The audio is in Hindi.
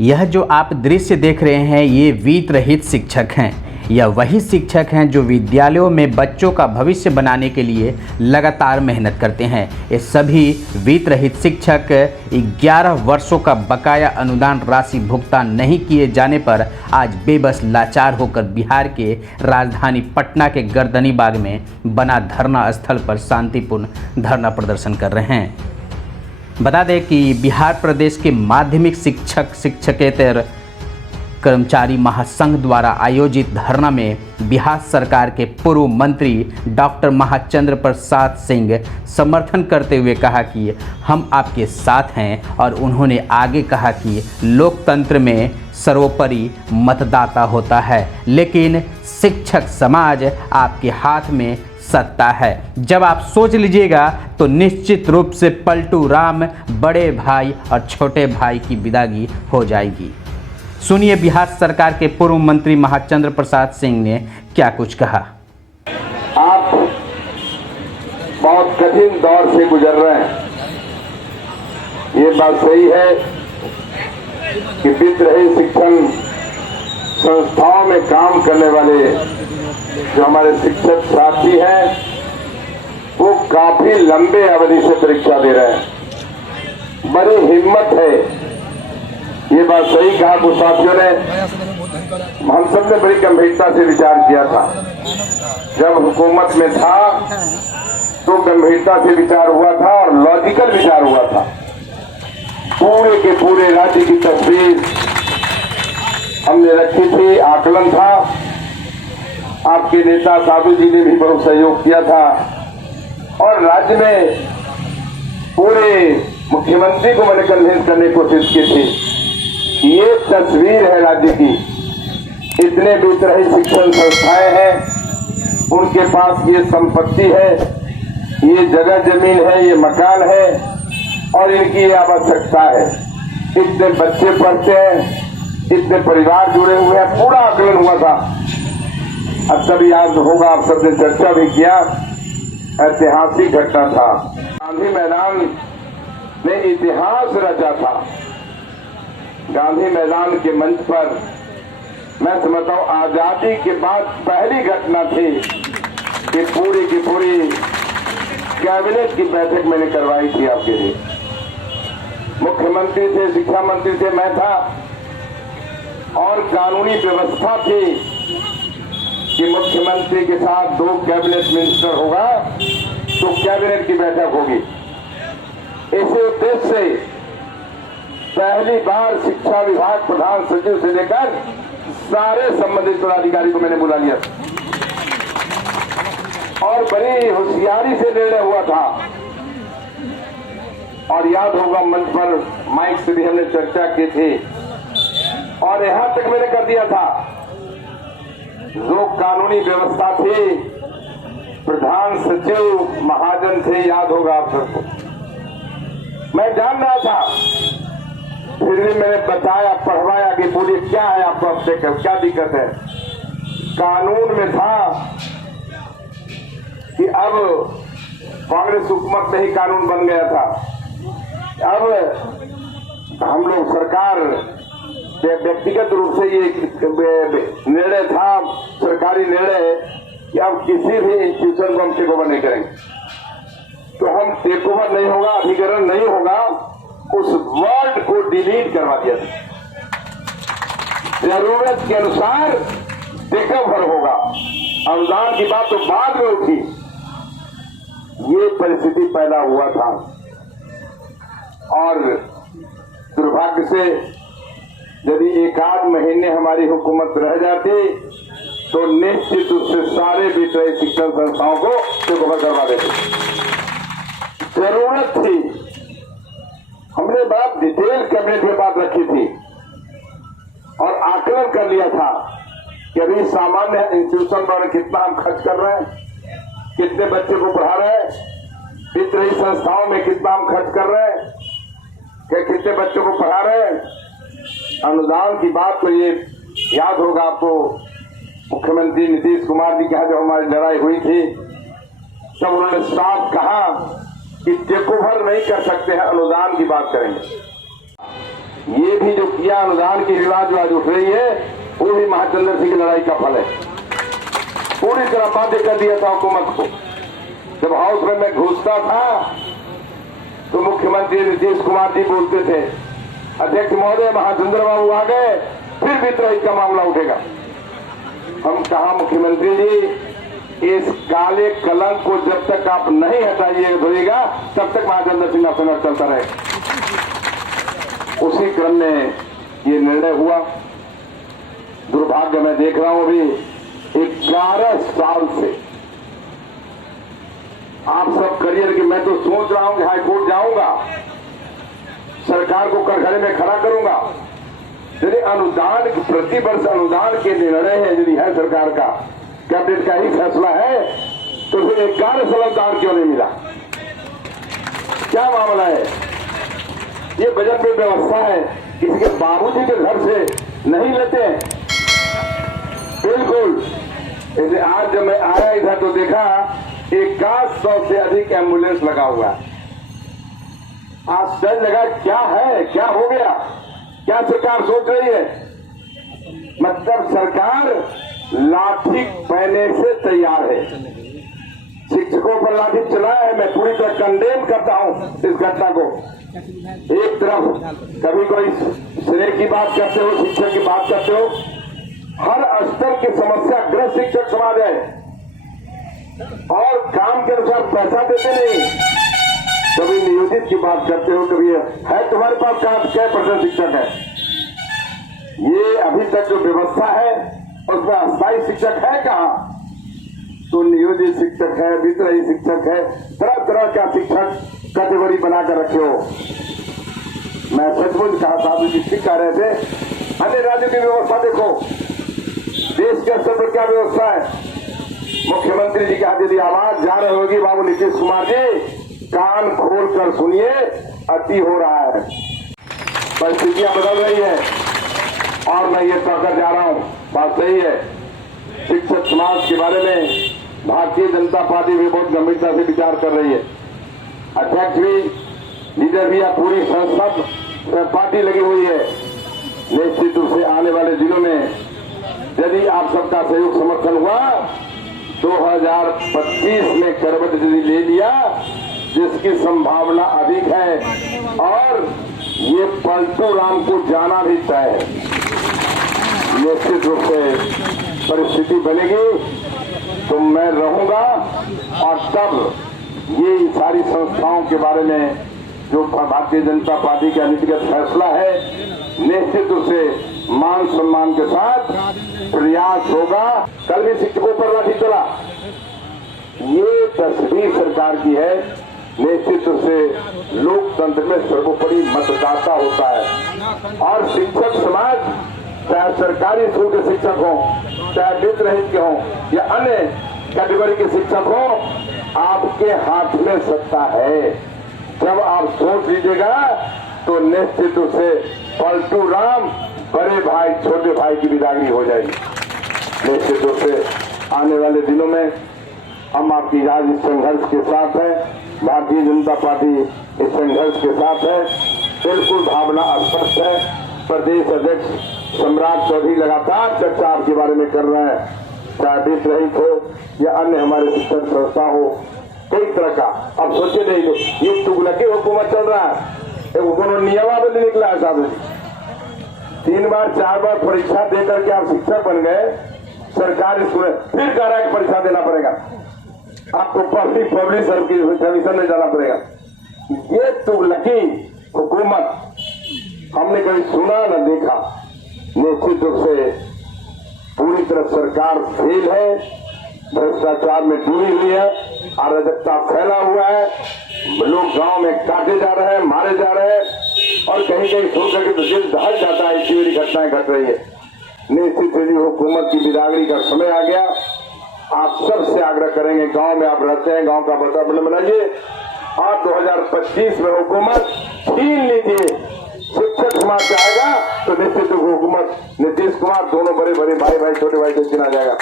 यह जो आप दृश्य देख रहे हैं ये वित्त रहित शिक्षक हैं। यह वही शिक्षक हैं जो विद्यालयों में बच्चों का भविष्य बनाने के लिए लगातार मेहनत करते हैं। ये सभी वित्त रहित शिक्षक 11 वर्षों का बकाया अनुदान राशि भुगतान नहीं किए जाने पर आज बेबस लाचार होकर बिहार के राजधानी पटना के गर्दनी बाग में बना धरना स्थल पर शांतिपूर्ण धरना प्रदर्शन कर रहे हैं। बता दें कि बिहार प्रदेश के माध्यमिक शिक्षक शिक्षकेतर कर्मचारी महासंघ द्वारा आयोजित धरना में बिहार सरकार के पूर्व मंत्री डॉक्टर महाचंद्र प्रसाद सिंह समर्थन करते हुए कहा कि हम आपके साथ हैं और उन्होंने आगे कहा कि लोकतंत्र में सर्वोपरि मतदाता होता है, लेकिन शिक्षक समाज आपके हाथ में सत्ता है। जब आप सोच लीजिएगा तो निश्चित रूप से पलटू राम बड़े भाई और छोटे भाई की विदागी हो जाएगी। सुनिए बिहार सरकार के पूर्व मंत्री महाचंद्र प्रसाद सिंह ने क्या कुछ कहा। आप बहुत कठिन दौर से गुजर रहे हैं, ये बात सही है कि वित्त रहित शिक्षण संस्थाओं में काम करने वाले जो हमारे शिक्षक साथी हैं वो काफी लंबे अवधि से परीक्षा दे रहे हैं। बड़ी हिम्मत है, ये बात सही कहा कुछ साथियों ने। हम सब ने बड़ी गंभीरता से विचार किया था, जब हुकूमत में था तो गंभीरता से विचार हुआ था और लॉजिकल विचार हुआ था। पूरे के पूरे राज्य की तस्वीर हमने रखी थी, आकलन था। आपके नेता साधु जी ने भी बहुत सहयोग किया था और राज्य में पूरे मुख्यमंत्री को मैंने कन्विंस करने की कोशिश की थी। ये तस्वीर है राज्य की, इतने वित्त रहित शिक्षण संस्थाएं हैं, उनके पास ये संपत्ति है, ये जगह जमीन है, ये मकान है और इनकी ये आवश्यकता है। इतने बच्चे पढ़ते हैं, इतने परिवार जुड़े हुए हैं, पूरा आकलन हुआ था। अब सभी याद होगा, आप सबने चर्चा भी किया, ऐतिहासिक घटना था। गांधी मैदान ने इतिहास रचा था। गांधी मैदान के मंच पर मैं समझता हूं आजादी के बाद पहली घटना थी कि पूरी की पूरी कैबिनेट की बैठक मैंने करवाई थी आपके लिए। मुख्यमंत्री थे, शिक्षा मंत्री थे, मैं था और कानूनी व्यवस्था थी कि मुख्यमंत्री के साथ 2 कैबिनेट मिनिस्टर होगा तो कैबिनेट की बैठक होगी। इसी उद्देश्य से पहली बार शिक्षा विभाग प्रधान सचिव से लेकर सारे संबंधित पदाधिकारी को मैंने बुला लिया और बड़ी होशियारी से निर्णय हुआ था। और याद होगा मंच पर माइक से भी हमने चर्चा की थी और यहां तक मैंने कर दिया था, जो कानूनी व्यवस्था थी प्रधान सचिव महाजन थे, याद होगा आप सबको। मैं जान रहा था, फिर भी मैंने बताया, पढ़वाया कि बोलिए क्या है आपका ऑब्स्टेकल, क्या दिक्कत है। कानून में था कि अब कांग्रेस हुकूमत में ही कानून बन गया था। अब हम लोग सरकार व्यक्तिगत रूप से ये निर्णय था, सरकारी निर्णय, कि अब किसी भी इंस्टीट्यूशन को हम टेक ओवर नहीं करेंगे। तो हम टेक ओवर नहीं होगा, अधिग्रहण नहीं होगा, उस वर्ड को डिलीट करवा दिया। जरूरत के अनुसार टेक ओवर होगा, अनुदान की बात तो बाद में उठी। ये परिस्थिति पैदा हुआ था और दुर्भाग्य से यदि 1 आध महीने हमारी हुकूमत रह जाती तो निश्चित रूप से सारे वित्त रहित शिक्षण संस्थाओं को टेक ओवर करवा देते। जरूरत थी, हमने बड़ा डिटेल कैबिनेट में बात रखी थी और आकलन कर लिया था कि अभी सामान्य इंस्टीट्यूशन पर कितना हम खर्च कर रहे हैं, कितने बच्चे को पढ़ा रहे हैं, वित्त रहित संस्थाओं में कितना हम खर्च कर रहे हैं, कितने बच्चों को पढ़ा रहे हैं। अनुदान की बात तो ये याद होगा आपको, मुख्यमंत्री नीतीश कुमार जी के यहाँ जब हमारी लड़ाई हुई थी तब उन्होंने साफ कहा कि टेक ओवर नहीं कर सकते हैं, अनुदान की बात करेंगे। ये भी जो किया अनुदान की रिवाज आज उठ रही है, वो भी महाचंद्र सिंह की लड़ाई का फल है। पूरी तरह बाध्य कर दिया था हुकूमत को। जब हाउस में मैं घुसता था तो मुख्यमंत्री नीतीश कुमार जी बोलते थे, अध्यक्ष महोदय महाचंद्र बाबू आ गए, फिर विद्रोही का मामला उठेगा। हम कहा मुख्यमंत्री जी, इस काले कलंक को जब तक आप नहीं हटाइएगा तब तक महाचंद्र सिंहासन चलता रहेगा। उसी क्रम में ये निर्णय हुआ। दुर्भाग्य मैं देख रहा हूं अभी 11 साल से आप सब करियर की, मैं तो सोच रहा हूं कि हाईकोर्ट जाऊंगा, सरकार को कटघरे में खड़ा करूंगा। यदि अनुदान प्रति वर्ष अनुदान के निर्णय है, यदि है सरकार का कैबिनेट का ही फैसला है, तो फिर 11 साल अनुदान क्यों नहीं मिला? क्या मामला है? ये बजट में व्यवस्था है, किसी के बाबूजी के घर से नहीं लेते हैं। बिल्कुल। जैसे आज जब मैं आया इधर तो देखा 1,100 से अधिक एम्बुलेंस लगा हुआ है। आश्चर्य लगा, क्या है, क्या हो गया, क्या सरकार सोच रही है? मतलब सरकार लाठी पहने से तैयार है। शिक्षकों पर लाठी चलाया है, मैं पूरी तरह कंडेम करता हूं इस घटना को। एक तरफ कभी कोई श्रेय की बात करते हो, शिक्षक की बात करते हो, हर स्तर की समस्या ग्रस्त शिक्षक समाज है और काम के अनुसार पैसा देते नहीं। कभी नियोजित की बात करते हो, कभी है तुम्हारे पास क्या % शिक्षक है? ये अभी तक जो व्यवस्था है उसमें अस्थायी शिक्षक है कहां? तो नियोजित शिक्षक है, विद्रोही शिक्षक है, तरह तरह का शिक्षक कैटेगरी बनाकर रखे हो। मैं सचमुच कहा, साधु जी ठीक कह रहे थे, अन्य राज्यों की व्यवस्था देखो, देश के स्तर पर क्या व्यवस्था है। मुख्यमंत्री जी के हाथ यदि आवाज जा रही होगी, बाबू नीतीश कुमार जी कान खोल कर सुनिए, अति हो रहा है, परिस्थितियां बदल रही है और मैं ये कहकर जा रहा हूं, बात सही है। शिक्षक समाज के बारे में भारतीय जनता पार्टी भी बहुत गंभीरता से विचार कर रही है। अध्यक्ष भी, लीडर भी, या पूरी संसद पार्टी लगी हुई है। निश्चित रूप से आने वाले दिनों में यदि आप सबका सहयोग समर्थन हुआ, 2025 में करवट यदि ले लिया, जिसकी संभावना अधिक है, और ये पलटू राम को जाना भी तय है। निश्चित रूप से परिस्थिति बनेगी तो मैं रहूंगा, और तब ये सारी संस्थाओं के बारे में जो भारतीय जनता पार्टी का नीतिगत फैसला है, निश्चित रूप से मान सम्मान के साथ प्रयास होगा। कल भी शिक्षकों पर लाठी चला, ये तस्वीर सरकार की है। निश्चित रूप से लोकतंत्र में सर्वोपरि मतदाता होता है, और शिक्षक समाज, चाहे सरकारी स्कूल के शिक्षक हो, चाहे वित्तरहित के हो या अन्य कैटेगरी के शिक्षक हो, आपके हाथ में सत्ता है। जब आप सोच लीजिएगा तो निश्चित रूप से पलटू राम बड़े भाई छोटे भाई की बिदागरी हो जाएगी। निश्चित रूप से आने वाले दिनों में हम आपकी आज इस संघर्ष के साथ है, भारतीय जनता पार्टी इस संघर्ष के साथ है। बिल्कुल भावना स्पष्ट है। प्रदेश अध्यक्ष सम्राट चौधरी लगातार चर्चा आपके बारे में कर रहे हैं, चाहे वित्तरहित हो या अन्य हमारे शिक्षण संस्था हो, कई तरह का। अब सोचे नहीं, तो ये तुगलकी हुकूमत चल रहा है, उन्होंने नियमावली निकला है साधु जी। 3 बार 4 बार परीक्षा देकर के आप शिक्षक बन गए, सरकारी स्कूल फिर कह रहा है कि परीक्षा देना पड़ेगा, आपको पब्लिक सर्विस में जाना पड़ेगा। ये तुगलकी हुकूमत हमने कभी सुना न देखा। निश्चित रूप से पूरी तरह सरकार फेल है, भ्रष्टाचार में डूबी हुई है, अराजकता फैला हुआ है, लोग गांव में काटे जा रहे हैं, मारे जा रहे हैं, और कहीं कहीं सुनकर के तो दिल दहल जाता है, इतनी बड़ी घटनाएं घट रही है। निश्चित ही हुकूमत की बिदागरी का समय आ गया। आप सबसे आग्रह करेंगे, गांव में आप रहते हैं, गांव का वातावरण बनाइए, और 2025 में हुकूमत छीन लीजिए। शिक्षक समाज चाहेगा तो निश्चित हुकूमत नीतीश कुमार, दोनों बड़े बड़े भाई छोटे भाई से छीना जाएगा।